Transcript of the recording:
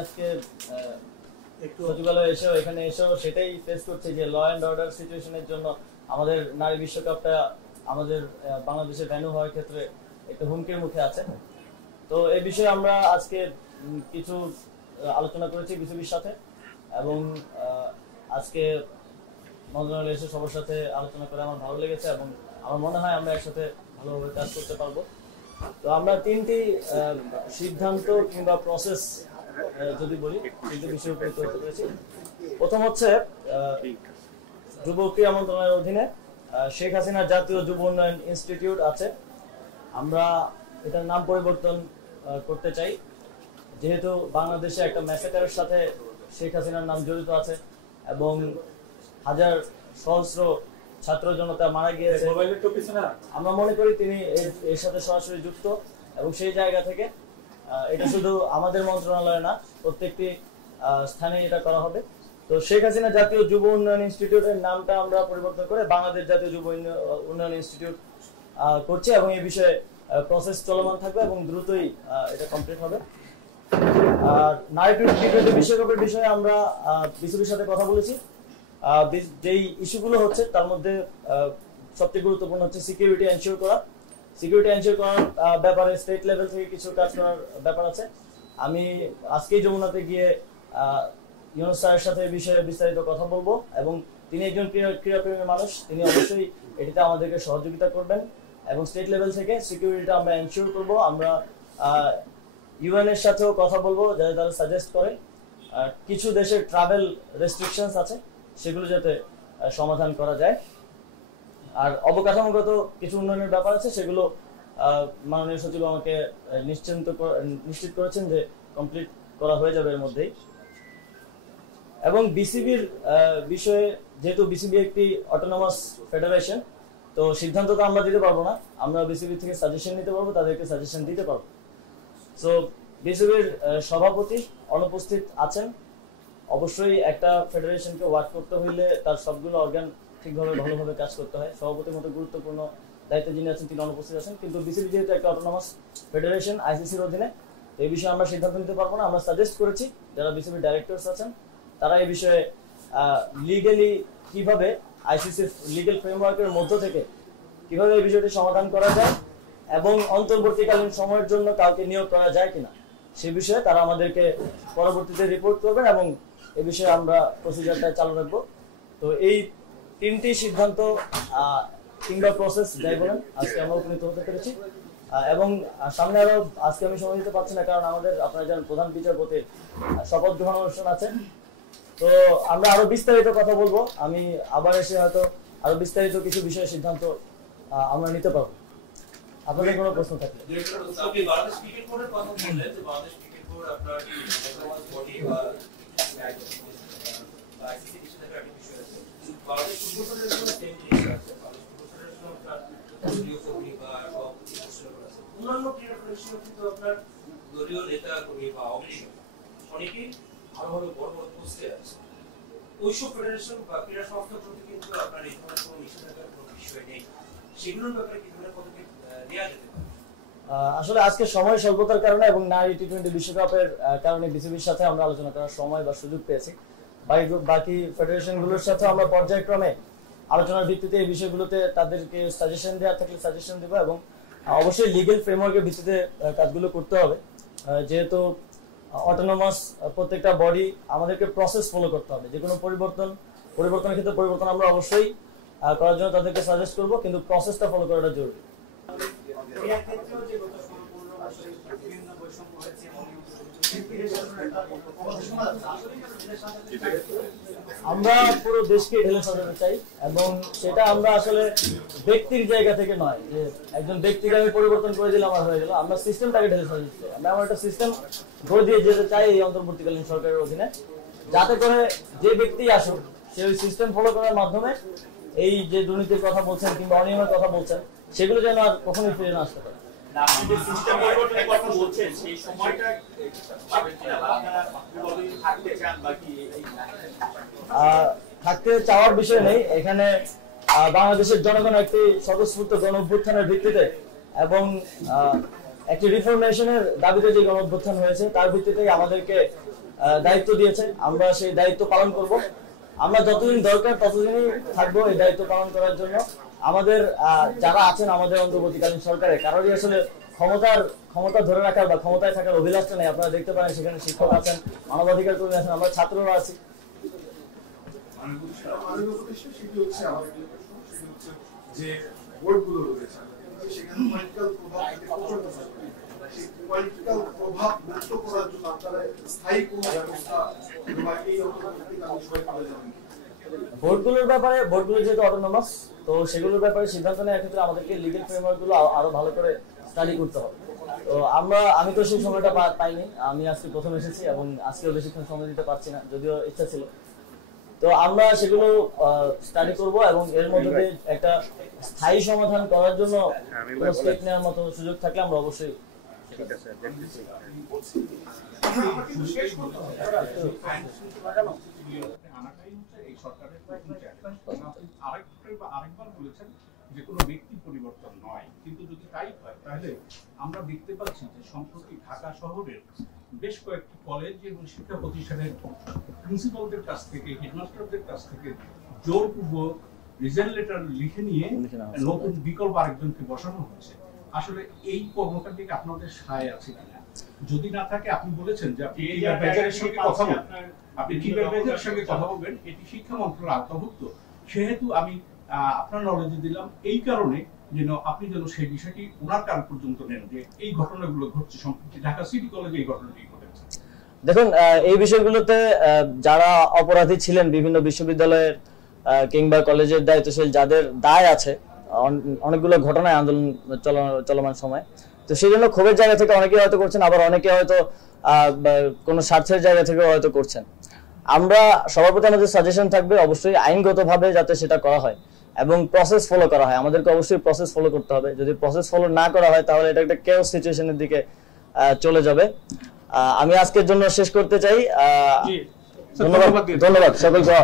আজকে একটু সচিবালয়ে এসেও এখানে এসেও সেটাই ফেস করছি যে ল অ্যান্ড অর্ডার সিচুয়েশনের জন্য আমাদের নারী বিশ্বকাপটা আমাদের বাংলাদেশে ভেন্যু হওয়ার ক্ষেত্রে একটু হুমকির মুখে আছে। তো এই বিষয়ে আমরা আজকে কিছু আলোচনা করেছি বিসিবির সাথে এবং আজকে মন্ত্রণালয়ে এসে সবার সাথে আলোচনা করে আমার ভালো লেগেছে এবং আমার মনে হয় আমরা একসাথে ভালোভাবে কাজ করতে পারবো। তো আমরা তিনটি সিদ্ধান্ত কিংবা প্রসেস যদি বলি তিনটি বিষয়ে উপনীত হতে পেরেছি। প্রথম হচ্ছে যুব ক্রীড়া মন্ত্রণালয়ের অধীনে শেখ হাসিনা জাতীয় যুব উন্নয়ন ইনস্টিটিউট আছে, আমরা এটার নাম পরিবর্তন করতে চাই। যেহেতু বাংলাদেশে একটা ম্যাসাকারের সাথে শেখ হাসিনার নাম জড়িত আছে এবং হাজার সহস্র ছাত্র জনতা মারা গিয়েছে, আমরা মনে করি তিনি এর সাথে সরাসরি যুক্ত এবং সেই জায়গা থেকে এটা শুধু আমাদের মন্ত্রণালয়ে না প্রত্যেকটি স্থানে এটা করা হবে। তো শেখ হাসিনা জাতীয় যুব উন্নয়ন ইনস্টিটিউটের নামটা আমরা পরিবর্তন করে বাংলাদেশ জাতীয় যুব উন্নয়ন ইনস্টিটিউট করছি এবং এই বিষয়ে প্রসেস চলমান থাকবে এবং দ্রুতই এটা কমপ্লিট হবে। আর নারী টি-20 বিশ্বকাপের বিষয়ে আমরা বিসিবির সাথে কথা বলেছি। যেই ইস্যুগুলো হচ্ছে তার মধ্যে সবচেয়ে গুরুত্বপূর্ণ হচ্ছে সিকিউরিটি এনশিওর করা। সিকিউরিটি এনশিওর করার ব্যাপারে স্টেট লেভেল থেকে কিছু কাজ করার ব্যাপার আছে। আমি আজকেই যমুনাতে গিয়ে ইউনুস স্যারের সাথে এই বিষয়ে বিস্তারিত কথা বলবো এবং তিনি একজন ক্রীড়াপ্রেমী মানুষ, তিনি অবশ্যই এটিতে আমাদেরকে সহযোগিতা করবেন এবং স্টেট লেভেল থেকে সিকিউরিটিটা আমরা এনশিওর করব। আমরা ইউএন এর সাথেও কথা বলবো যাতে তারা সাজেস্ট করে কিছু দেশের ট্রাভেল রেস্ট্রিকশনস আছে সেগুলো যাতে সমাধান করা যায়। আর অবকাঠামোগত কিছু উন্নয়নের ব্যাপার আছে সেগুলো মাননীয় সচিব আমাকে নিশ্চিত করেছেন যে কমপ্লিট করা হয়ে যাবে এর মধ্যেই। এবং বিসিবির বিষয়ে যেহেতু বিসিবি একটি অটোনমাস ফেডারেশন, তো সিদ্ধান্ত তো আমরা দিতে পারবো না, আমরা বিসিবি থেকে সাজেশন নিতে পারবো, তাদেরকে সাজেশন দিতে পারবো। সো বিসিবির সভাপতি অনুপস্থিত আছেন। অবশ্যই একটা ফেডারেশনকে ওয়ার্ক করতে হইলে তার সবগুলো অর্গান ঠিকভাবে ভালোভাবে কাজ করতে হয়। সভাপতির মতো গুরুত্বপূর্ণ দায়িত্বে যিনি আছেন তিনি অনুপস্থিত আছেন, কিন্তু বিসিবি যেহেতু একটা অটোনমাস ফেডারেশন আইসিসির অধীনে, এই বিষয়ে আমরা সিদ্ধান্ত নিতে পারবো না। আমরা সাজেস্ট করেছি যারা বিসিবির ডাইরেক্টরস আছেন তারা এই বিষয়ে লিগালি কিভাবে আইসিসির লিগ্যাল ফ্রেমওয়ার্কের মধ্য থেকে কিভাবে এই বিষয়টি সমাধান করা যায় এবং অন্তর্বর্তীকালীন সময়ের জন্য কাউকে নিয়োগ করা যায় কিনা সে বিষয়ে তারা আমাদেরকে পরবর্তীতে রিপোর্ট করবেন এবং এই বিষয়ে আমরা প্রসিজারটা চালু রাখবো। তো এই তিনটি সিদ্ধান্ত কিংবা প্রসেস যাই বলেন আজকে আমরা উপনীত হতে পেরেছি এবং সামনে আরো আজকে আমি সময় দিতে পারছি না কারণ আমাদের আপনারা জানেন প্রধান বিচারপতির শপথ গ্রহণ অনুষ্ঠান আছে। তো আমরা আরো বিস্তারিত কথা বলবো, আমি আবার এসে হয়তো আরো বিস্তারিত কিছু বিষয়ে সিদ্ধান্ত আমরা নিতে পারবো। আপনাদের কোনো প্রশ্ন থাকলে বাংলাদেশ ক্রিকেট বোর্ডের কথা বললেন যে বাংলাদেশ ক্রিকেট বোর্ড আপনার বডি বা আইসিসি হিসেবে একটা বিষয় আছে। বাংলাদেশ ফুটবল ফেডারেশনের সেম জিনিস আছে। বাংলাদেশ ফুটবল ফেডারেশন আপনার দলীয় কর্মী বা সভাপতি ঘোষণা করা আছে। অন্যান্য ক্রীড়া ফেডারেশন কিন্তু আপনার দলীয় নেতা কর্মী বা অফিসার অনেকেই ভালো ভালো বড় বড় পোস্টে আছে। ওইসব ফেডারেশন বা ক্রীড়া সংস্থার প্রতি কিন্তু আপনার এই ধরনের কোনো নিষেধাজ্ঞার কোনো বিষয় নেই। সেগুলোর ব্যাপারে কি ধরনের পদক্ষেপ নেওয়া যেতে পারে? আসলে আজকে সময় স্বল্পতার কারণে এবং নারী টি-20 বিশ্বকাপের কারণে বিসিবির সাথে আমরা আলোচনা করার সময় বা সুযোগ পেয়েছি। বাকি ফেডারেশনগুলোর সাথে আমরা পর্যায়ক্রমে আলোচনার ভিত্তিতে এই বিষয়গুলোতে তাদেরকে সাজেশন দেওয়ার থাকলে সাজেশন দেবো এবং অবশ্যই লিগ্যাল ফ্রেমওয়ার্কের ভিত্তিতে কাজগুলো করতে হবে। যেহেতু অটোনমাস প্রত্যেকটা বডি আমাদেরকে প্রসেস ফলো করতে হবে। যে কোনো পরিবর্তনের ক্ষেত্রে পরিবর্তন আমরা অবশ্যই করার জন্য তাদেরকে সাজেস্ট করবো, কিন্তু প্রসেসটা ফলো করাটা জরুরি। আমরা পুরো দেশকে ঢেলে সাজাতে চাই এবং সেটা আমরা আসলে ব্যক্তির জায়গা থেকে নয় যে একজন ব্যক্তিকে আমি পরিবর্তন করে দিলাম আর হয়ে গেল। আমরা সিস্টেমটাকে ঢেলে সাজাতে চাই। আমরা এমন একটা সিস্টেম গড়ে দিয়ে যেতে চাই এই অন্তর্বর্তীকালীন সরকারের অধীনে, যাতে করে যে ব্যক্তি আসুক সে ওই সিস্টেম ফলো করার মাধ্যমে এই যে দুর্নীতির কথা বলছেন কিংবা অনিয়মের কথা বলছেন সেগুলো যেন আর কখনোই ফিরে না আসতে পারে। আপনি যে সিস্টেম পরিবর্তনের কথা বলছেন সেই সময়টা থাকতে চান বাকি থাকতে চাওয়ার বিষয় নেই। এখানে বাংলাদেশের জনগণ একটি স্বতঃস্ফূর্ত গণ অভ্যুত্থানের ভিত্তিতে এবং একটি রিফরমেশনের দাবিতে যে গণ অভ্যুত্থান হয়েছে তার ভিত্তিতেই আমাদেরকে দায়িত্ব দিয়েছে, আমরা সেই দায়িত্ব পালন করব। আমরা যতদিন দরকার ততদিনই থাকবো এই দায়িত্ব পালন করার জন্য। আমাদের যারা আছেন আমাদের অন্তর্বর্তীকালীন সরকারে কারোরই আসলে ক্ষমতা ধরে রাখার বা ক্ষমতায় থাকার অভিলাষটা নেই। আপনারা দেখতে পারেন সেখানে শিক্ষক আছেন, মানবাধিকার কর্মী আছেন, আমরা ছাত্ররা আছি। যে বোর্ডগুলো রয়েছে সেখানে পলিটিক্যাল প্রভাব মুক্ত করার জন্য আপনারা স্থায়ী কোনো ব্যবস্থা বা এই বোর্ডগুলোর ব্যাপারে, বোর্ডগুলো যেহেতু অটোনমাস, তো সেগুলোর ব্যাপারে সিদ্ধান্ত নেওয়ার ক্ষেত্রে আমাদেরকে লিগ্যাল ফ্রেমওয়ার্ক গুলো আরো ভালো করে স্টাডি করতে হবে। তো আমি তো সেই সময়টা পাইনি, আমি আজকে প্রথম এসেছি এবং আজকেও বেশিক্ষণ সময় দিতে পারছি না, যদিও ইচ্ছা ছিল। তো আমরা সেগুলো স্টাডি করব এবং এর মধ্যে দিয়ে একটা স্থায়ী সমাধান করার জন্য কোনো স্টেপ নেওয়ার মতো সুযোগ থাকলে আমরা অবশ্যই আরেকবার বলেছেন যে কোনো ব্যক্তি পরিবর্তন নয়, কিন্তু যদি তাই হয় তাহলে আমরা দেখতে পাচ্ছি যে সম্প্রতি ঢাকা শহরের বেশ কয়েকটি কলেজ এবং শিক্ষা প্রতিষ্ঠানের প্রিন্সিপালদের কাছ থেকে, হেডমাস্টারদের কাছ থেকে জোরপূর্বক রিজাইন লেটার লিখে নিয়ে নতুন বিকল্প আরেকজনকে বসানো হচ্ছে। আসলে এই কর্মকাণ্ডে আপনাদের সায় আছে কিনা? যদি না থাকে, আপনি বলেছেন যে আপনি কিভাবে সঙ্গে কথা বলবেন, আপনি কিভাবে সঙ্গে কথা বলবেন, এটি শিক্ষা মন্ত্রণালয়ের আওতাভুক্ত। সেহেতু আমি আপনার নলেজে দিলাম এই কারণে যেন আপনি যেন সেই বিষয়টি ওনার কান পর্যন্ত নেন যে এই ঘটনাগুলো ঘটছে সম্প্রতি ঢাকা সিটি কলেজে এই ঘটনাটি ঘটেছে। দেখুন, এই বিষয়গুলোতে যারা অপরাধী ছিলেন বিভিন্ন বিশ্ববিদ্যালয়ের কিংবা কলেজের দায়িত্বশীল যাদের দায় আছে অনেকগুলো ঘটনায় আন্দোলন চলমান সময়, তো সেই জন্য ক্ষোভের জায়গা থেকে অনেকে হয়তো করছেন, আবার অনেকে হয়তো কোনো স্বার্থের জায়গা থেকে হয়তো করছেন। আমরা সবার প্রতি আমাদের সাজেশন থাকবে অবশ্যই আইনগতভাবে যাতে সেটা করা হয় এবং প্রসেস ফলো করা হয়। আমাদেরকে অবশ্যই প্রসেস ফলো করতে হবে। যদি প্রসেস ফলো না করা হয় তাহলে এটা একটা কেওস সিচুয়েশনের দিকে চলে যাবে। আমি আজকের জন্য শেষ করতে চাই। ধন্যবাদ সকলকে।